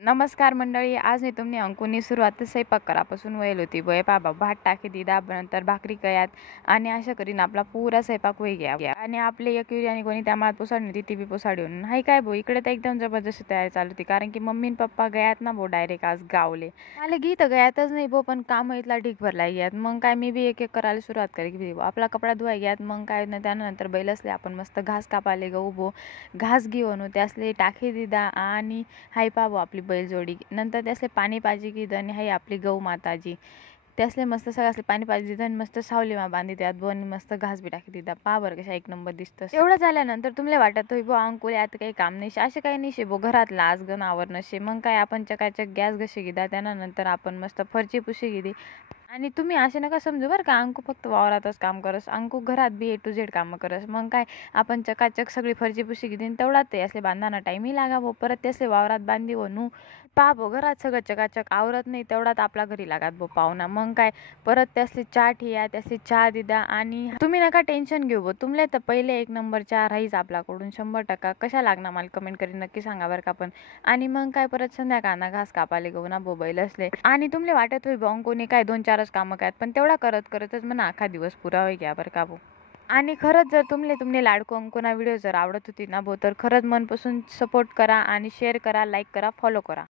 नमस्कार मंडळी. आज मी तुम्ही अंकुनी सुरुवात स्वयंपाक करापासून वयल होती बय बाबा भात टाकी दिदा नंतर भाकरी कयात आणि अशा करीन आपला पुरा स्वयंपाक होई गया आणि आपले एक आणि कोणी त्या मात पोसाडी होती ती बी पोसाडून हाय काय भो इकडे तर एकदम जबरदस्त तयारी चालू होती कारण की मम्मी आणि पप्पा गयात ना भो डायरेक्ट आज गावले मला गीत गयातच नाही भो पण काम इथला ढीक भरला ग्यात मग काय मी बी एक एक करायला सुरुवात करी की आपला कपडा धुवाय ग्यात मग काय ना त्यानंतर बैल असले आपण मस्त घास कापाले गहू भो घास घेऊन त्यासले टाकी दिदा आणि हाय पाबो आपली बैलजोडी नंतर त्यासले पाणी पाहिजे की आणि हाय आपली गौ माताजी त्यासले मस्त सगळ्यासले पाणी पाहिजे दिलं आणि मस्त सावलीमा बांधी त्यात बो आणि मस्त घास बी टाकी दिदा पा बरं कशा एक नंबर दिसतं एवढं झाल्यानंतर तुम्हाला वाटत होई बो अंकुल आता काही काम नाही असे काही नाही शे बो घरातला आज गण आवर नशे मग काय आपण चकाचक गॅस घशी घेदा त्यानंतर आपण मस्त फरची पुशी घेली आणि तुम्ही असे नका समजू बरं का अंकू फक्त वावरातच काम करस अंकू घरात बी A to Z कामं करस मग काय आपण चकाचक सगळी फरची पुशी घेईन तेवढाच ते असले बांधाना टाईमही लागावं परत ते असले वावरात बांधी नू पाबो घरात सगळं चकाचक आवरत नाही तेवढात आपला घरी लागात बो पाहुणा मग काय परत त्यासले चहा ठिया त्यासले चहा दिदा आणि तुम्ही नका टेन्शन घेऊ बो तुमले तर पहिले एक नंबर चहा राहीच आपल्याकडून 100% कशा लागणार मला कमेंट करी नक्की सांगा बरं का पण आणि मग काय परत संध्याकाळना घास कापाले गहू ना बोबाईल असले आणि तुमले वाटत होई बॉंग कोणी काय 2-4च कामं काय पण तेवढा करतच म्हणा अख्खा दिवस पुरा होई घ्या बरं का भो आणि खरंच जर तुमले लाडको अंकुना व्हिडिओ जर आवडत होती ना भो तर खरंच मनपासून सपोर्ट करा आणि शेअर करा लाईक करा फॉलो करा.